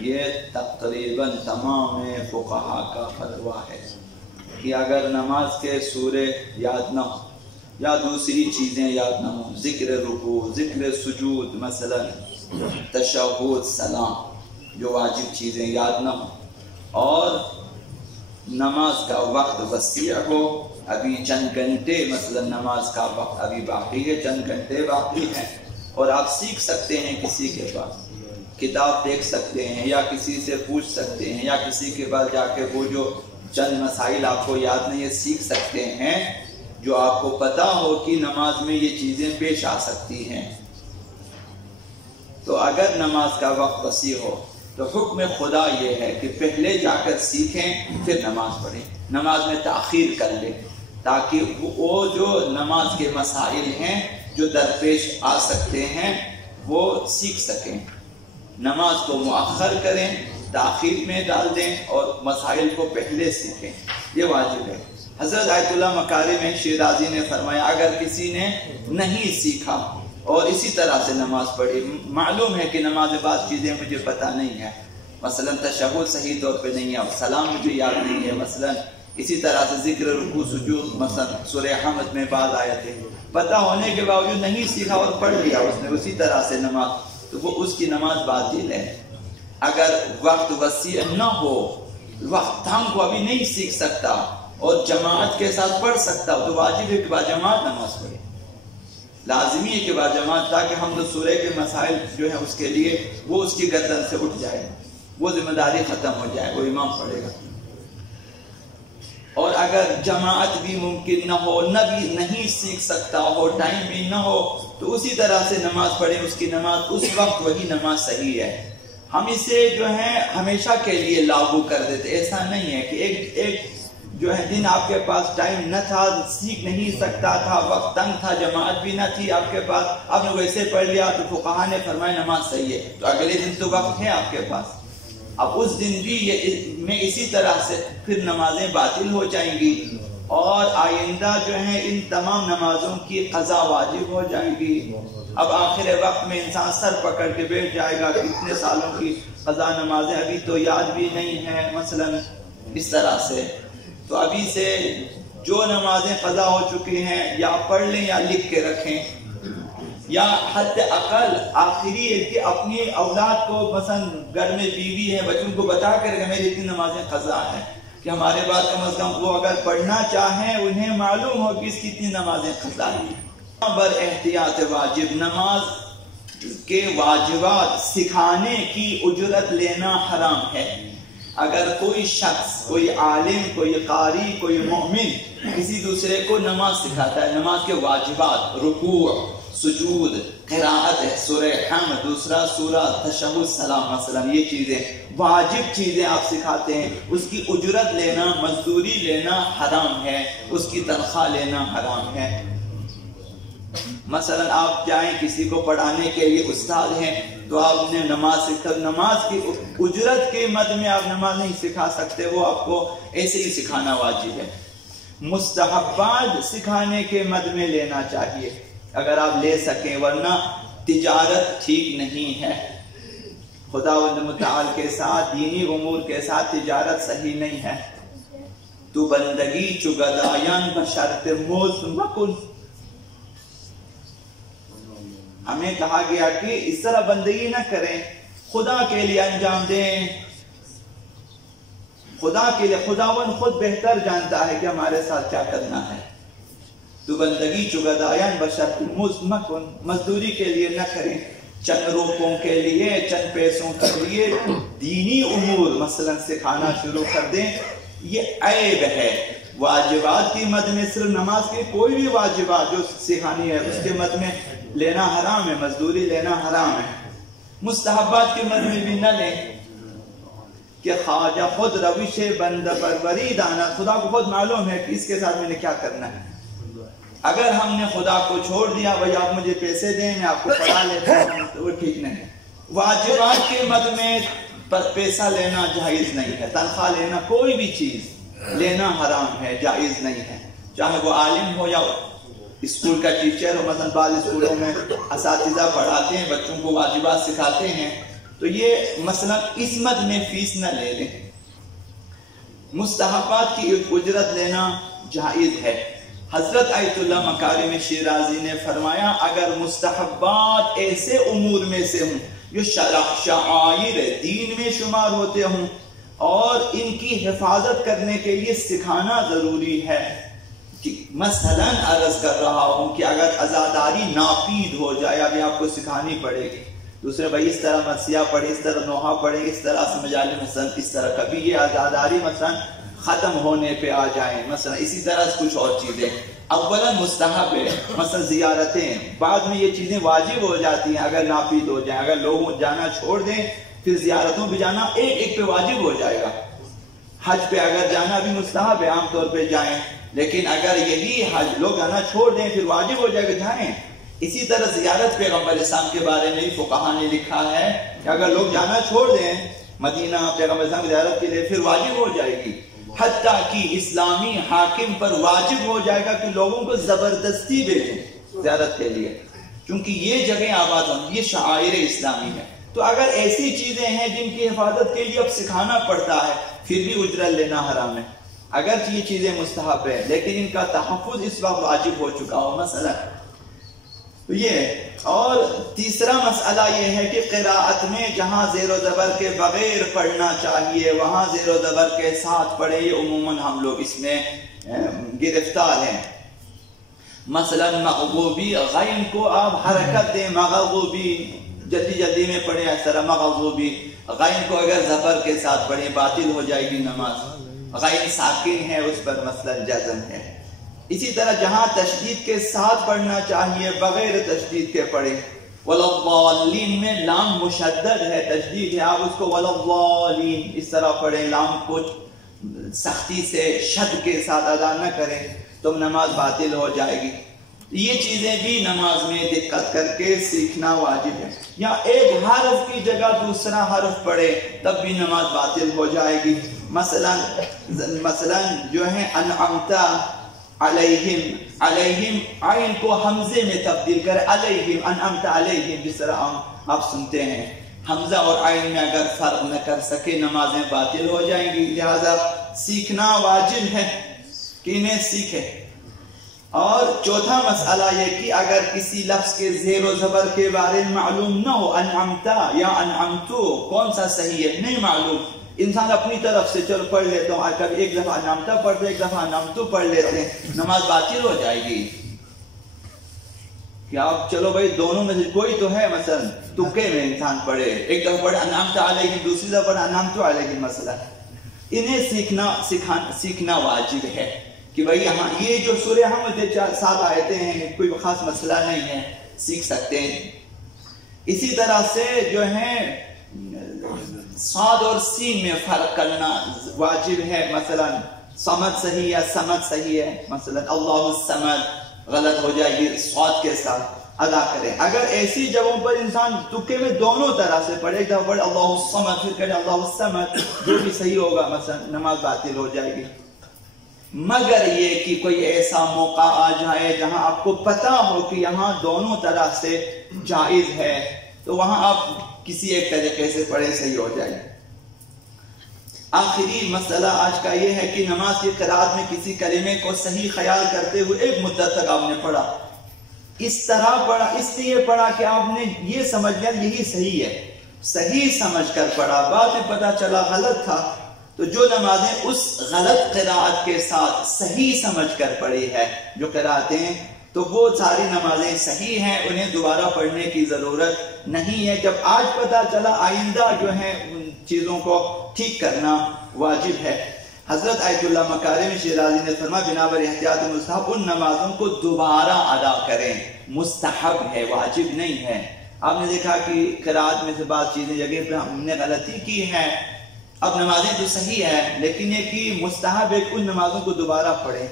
یہ تقریباً تمام فقہا کا فتویٰ ہے کہ اگر نماز کے سورے یاد نہ ہو یا دوسری چیزیں یاد نہ ہوں، ذکر رکوع، ذکر سجود، مثلا تشہد، سلام، جو واجب چیزیں یاد نہ ہوں، اور نماز کا وقت وسیع ہو، ابھی چند گھنٹے مثلا نماز کا وقت ابھی باقی ہے، چند گھنٹے باقی ہیں، اور آپ سیکھ سکتے ہیں، کسی کے پاس کتاب دیکھ سکتے ہیں یا کسی سے پوچھ سکتے ہیں یا کسی کے پاس جا کے وہ جو چند مسائل آپ کو یاد نہیں ہے سیکھ سکتے ہیں، جو آپ کو پتا ہو کہ نماز میں یہ چیزیں پیش آ سکتی ہیں، تو اگر نماز کا وقت وسیع ہو تو حکم خدا یہ ہے کہ پہلے جا کر سیکھیں پھر نماز پڑھیں، نماز میں تاخیر کر لیں تاکہ وہ جو نماز کے مسائل ہیں جو درپیش آ سکتے ہیں وہ سیکھ سکیں، نماز کو مؤخر کریں، تاخیر میں ڈال دیں اور مسائل کو پہلے سیکھیں، یہ واجب ہے۔ حضرت آیت اللہ مکارم شیرازی نے فرمایا اگر کسی نے نہیں سیکھا اور اسی طرح سے نماز پڑھی، معلوم ہے کہ نماز بعض چیزیں مجھے پتہ نہیں ہے، مثلا تشہد صحیح طور پہ نہیں ہے، سلام مجھے یاد نہیں ہے، مثلا اسی طرح سے ذکر رکوع سجود، مثلا سورہ حمد میں بعض آیتیں پتہ ہونے کے باوجود نہیں سیکھا اور پڑھ لیا اس نے اسی طرح سے نماز، تو وہ اس کی نماز باطل ہے۔ اگر وقت وسیع نہ ہو، وقت تنگ کو ابھی نہیں سیکھ سکتا اور جماعت کے ساتھ پڑھ سکتا تو واجب ہے کہ باجماعت نماز پڑھے، لازمی ہے کہ باجماعت، تاکہ حمد سورہ کے مسائل جو ہیں اس کے لیے وہ اس کی گردن سے اٹھ جائے، وہ ذمہ داری ختم ہو جائے، وہ امام پڑھے گا۔ اور اگر جماعت بھی ممکن نہ ہو، نہیں سیکھ سکتا ہو، ٹائم بھی نہ ہو، تو اسی طرح سے نماز پڑھے، اس کی نماز اس وقت وہی نماز صحیح ہے۔ ہم اسے جو ہے ہمیشہ کے لیے لاگو کر دیتے، ایسا نہیں ہے کہ ایک جو ہے دن آپ کے پاس ٹائم نہ تھا، سیکھ نہیں سکتا تھا، وقت تنگ تھا، جماعت بھی نہ تھی آپ کے پاس، آپ نے ویسے پڑھ لیا تو فقہا نے فرمایا نماز صحیح ہے، تو اگلے دن تو وقت ہے آپ کے پاس، اب اس دن بھی میں اسی طرح سے پھر نمازیں باطل ہو جائیں گی، اور آئندہ جو ہے ان تمام نمازوں کی قضا واجب ہو جائے گی۔ اب آخر وقت میں انسان سر پکڑ کے بیٹھ جائے گا کہ اتنے سالوں کی قضا نمازیں ابھی تو یاد بھی نہیں ہیں، مثلا اس طرح سے، تو ابھی سے جو نمازیں قضا ہو چکی ہیں یا پڑھ لیں یا لکھ کے رکھیں، یا حد اقل آخری ہے کہ اپنی اولاد کو مثلا گھر میں بیوی ہے بچوں کو بتا کر کہ میری اتنی نمازیں قضا ہیں، کہ ہمارے بعد کم از کم وہ اگر پڑھنا چاہیں انہیں معلوم ہو کہ اس کی اتنی نمازیں قضا ہیں۔ بر احتیاط واجب، نماز کے واجبات سکھانے کی اجرت لینا حرام ہے۔ اگر کوئی شخص، کوئی عالم، کوئی قاری، کوئی مومن کسی دوسرے کو نماز سکھاتا ہے، نماز کے واجبات، رکوع، سجود، قراءت ہے، سورہ حمد، دوسرا سورہ، تشہد، سلام، مثلا یہ چیزیں واجب چیزیں آپ سکھاتے ہیں، اس کی اجرت لینا، مزدوری لینا حرام ہے، اس کی تنخواہ لینا حرام ہے۔ مثلا آپ جائیں کسی کو پڑھانے کے لیے استاد ہیں تو آپ نے نماز سکھا، نماز کی اجرت کے مد میں آپ نماز نہیں سکھا سکتے، وہ آپ کو ایسے ہی سکھانا واجب ہے۔ مستحبات سکھانے کے مد میں لینا چاہیے اگر آپ لے سکیں، ورنہ تجارت ٹھیک نہیں ہے، خداوند متعال کے ساتھ، دینی امور کے ساتھ تجارت صحیح نہیں ہے۔ تو بندگی چگدایان بشرط موز مکن، ہمیں کہا گیا کہ اس طرح بندگی نہ کریں، خدا کے لیے انجام دیں، خدا کے لیے، خداوند خود بہتر جانتا ہے کہ ہمارے ساتھ کیا کرنا ہے۔ تو بندگی چگدایان بشرط موز مکن، مزدوری کے لیے نہ کریں، چند روپوں کے لیے، چند پیسوں کے لیے دینی امور مثلا سکھانا شروع کر دیں، یہ عیب ہے۔ واجبات کی مد میں صرف نماز کے کوئی بھی واجبات جو سکھانی ہے اس کے مد میں لینا حرام ہے، مزدوری لینا حرام ہے۔ مستحبات کی مد میں بھی نہ لیں کہ خواجہ خود روش بندہ پروری دانا، خدا کو خود معلوم ہے کہ اس کے ساتھ میں نے کیا کرنا ہے۔ اگر ہم نے خدا کو چھوڑ دیا بھائی آپ مجھے پیسے دیں میں آپ کو پڑھا لیتا ہوں، تو وہ ٹھیک نہیں ہے۔ واجبات کے مد میں پیسہ لینا جائز نہیں ہے، تنخواہ لینا، کوئی بھی چیز لینا حرام ہے، جائز نہیں ہے، چاہے وہ عالم ہو یا اسکول کا ٹیچر ہو۔ مثلا بعض اسکولوں میں اساتذہ پڑھاتے ہیں، بچوں کو واجبات سکھاتے ہیں، تو یہ مثلا عصمت میں فیس نہ لے لیں، مستحبات کی اجرت لینا جائز ہے۔ حضرت آیت اللہ مکارم شیرازی نے فرمایا اگر مستحبات ایسے امور میں سے ہوں جو شعائر دین میں شمار ہوتے ہوں اور ان کی حفاظت کرنے کے لیے سکھانا ضروری ہے، کہ مثلا عرض کر رہا ہوں کہ اگر عزاداری ناپید ہو جائے، ابھی آپ کو سکھانی پڑے گی، دوسرے بھائی اس طرح مرثیہ پڑھے، اس طرح نوحہ پڑھے، اس طرح سمجھالے مثلا اس طرح، کبھی یہ عزاداری مثلا ختم ہونے پہ آ جائیں، مثلا اسی طرح کچھ اور چیزیں اولا مستحب ہے، مثلا زیارتیں، بعد میں یہ چیزیں واجب ہو جاتی ہیں اگر ناپید ہو جائیں، اگر لوگ جانا چھوڑ دیں پھر زیارتوں پہ جانا ایک ایک پہ واجب ہو جائے گا۔ حج پہ اگر جانا بھی مستحب ہے، عام طور پہ جائیں، لیکن اگر یہی حج لوگ جانا چھوڑ دیں پھر واجب ہو جائے گا، جائیں۔ اسی طرح زیارت پیغمبر اسلام کے بارے میں فقہا نے لکھا ہے کہ اگر لوگ جانا چھوڑ دیں مدینہ پیغمبر اسلام کی زیارت کے لیے پھر واجب ہو جائے گی، حتیٰ کہ اسلامی حاکم پر واجب ہو جائے گا کہ لوگوں کو زبردستی بھیجیں زیارت کے لیے، کیونکہ یہ جگہ آباد ہوں، یہ شعائر اسلامی ہے۔ تو اگر ایسی چیزیں ہیں جن کی حفاظت کے لیے اب سکھانا پڑتا ہے پھر بھی اجرت لینا حرام ہے، اگرچہ یہ چیزیں مستحب ہے لیکن ان کا تحفظ اس وقت واجب ہو چکا ہو مثلا، تو یہ۔ اور تیسرا مسئلہ یہ ہے کہ قراءت میں جہاں زیر و زبر کے بغیر پڑھنا چاہیے وہاں زیر و زبر کے ساتھ پڑھے، یہ عموماً ہم لوگ اس میں گرفتار ہیں۔ مثلا مغضوبی، غین کو آپ حرکت دیں، مغضوبی جلدی جلدی میں پڑھیں، اس طرح مغضوبی، غین کو اگر زبر کے ساتھ پڑھیں باطل ہو جائے گی نماز، غین ساکن ہے اس پر مثلا جزم ہے۔ اسی طرح جہاں تشدید کے ساتھ پڑھنا چاہیے بغیر تشدید کے پڑھیں، والضالین میں لام مشدد ہے، تشدید ہے، آپ اس کو والضالین اس طرح پڑھیں، لام کو سختی سے شد کے ساتھ ادا نہ کریں تو نماز باطل ہو جائے گی۔ یہ چیزیں بھی نماز میں دقت کر کے سیکھنا واجب ہے، یا ایک حرف کی جگہ دوسرا حرف پڑھے تب بھی نماز باطل ہو جائے گی۔ مثلا جو ہے انعمت علیہم، علیہم عین کو حمزے میں تبدیل کرے، علیہم انعمت علیہم، جس طرح آپ سنتے ہیں، حمزہ اور عین میں اگر فرق نہ کر سکے نمازیں باطل ہو جائیں گی، لہذا سیکھنا واجب ہے کہ انہیں سیکھے۔ اور چوتھا مسئلہ یہ کہ اگر کسی لفظ کے زیر و زبر کے بارے میں معلوم نہ ہو، انعمتا یا انعمتو کون سا صحیح ہے نہیں معلوم، انسان اپنی طرف سے چل پڑھ لیتا ہوں، کبھی ایک دفعہ انعمتا پڑھتے ایک دفعہ انعمتو پڑھ لیتے ہیں، نماز باطل ہو جائے گی۔ کہ آپ چلو بھائی دونوں میں سے کوئی تو ہے، مثلا تکے میں انسان پڑھے، ایک دفعہ پڑھے انعمت علیہم، دوسری دفعہ پڑھے انعمتو علیہم مثلا، انہیں سیکھنا واجب ہے کہ بھائی یہاں یہ جو سورہ حمد 7 آیتیں ہیں کوئی خاص مسئلہ نہیں ہے، سیکھ سکتے ہیں۔ اسی طرح سے جو ہے صاد اور سین میں فرق کرنا واجب ہے، مثلا صمد صحیح یا سمد صحیح ہے، مثلا اللہ الصمد غلط ہو جائے گی، صاد کے ساتھ ادا کریں۔ اگر ایسی جگہوں پر انسان تکے میں دونوں طرح سے پڑھے، ایک دفعہ پڑھے اللہ الصمد پھر کہے اللہ الصمد، جو بھی صحیح ہوگا مثلا نماز باطل ہو جائے گی، مگر یہ کہ کوئی ایسا موقع آ جائے جہاں آپ کو پتا ہو کہ یہاں دونوں طرح سے جائز ہے تو وہاں آپ کسی ایک طریقے سے پڑھے صحیح ہو جائے۔ آخری مسئلہ آج کا یہ ہے کہ نماز کی قرات میں کسی کلمے کو صحیح خیال کرتے ہوئے ایک مدت تک آپ نے پڑھا، اس طرح پڑھا، اس لیے پڑھا کہ آپ نے یہ سمجھ لیا یہی صحیح ہے، صحیح سمجھ کر پڑھا، بعد میں پتا چلا غلط تھا، تو جو نمازیں اس غلط قرات کے ساتھ صحیح سمجھ کر پڑھی ہے جو قراتیں، تو وہ ساری نمازیں صحیح ہیں، انہیں دوبارہ پڑھنے کی ضرورت نہیں ہے۔ جب آج پتا چلا آئندہ جو ہے ان چیزوں کو ٹھیک کرنا واجب ہے۔ حضرت آیت اللہ مکارم شیرازی نے فرمایا بنابر احتیاط مستحب ان نمازوں کو دوبارہ ادا کریں، مستحب ہے، واجب نہیں ہے۔ آپ نے دیکھا کہ قرات میں سے بعض چیزیں جگہ پہ ہم نے غلطی کی ہے، اب نمازیں تو صحیح ہے لیکن یہ کہ مستحب ہے کہ ان نمازوں کو دوبارہ پڑھیں۔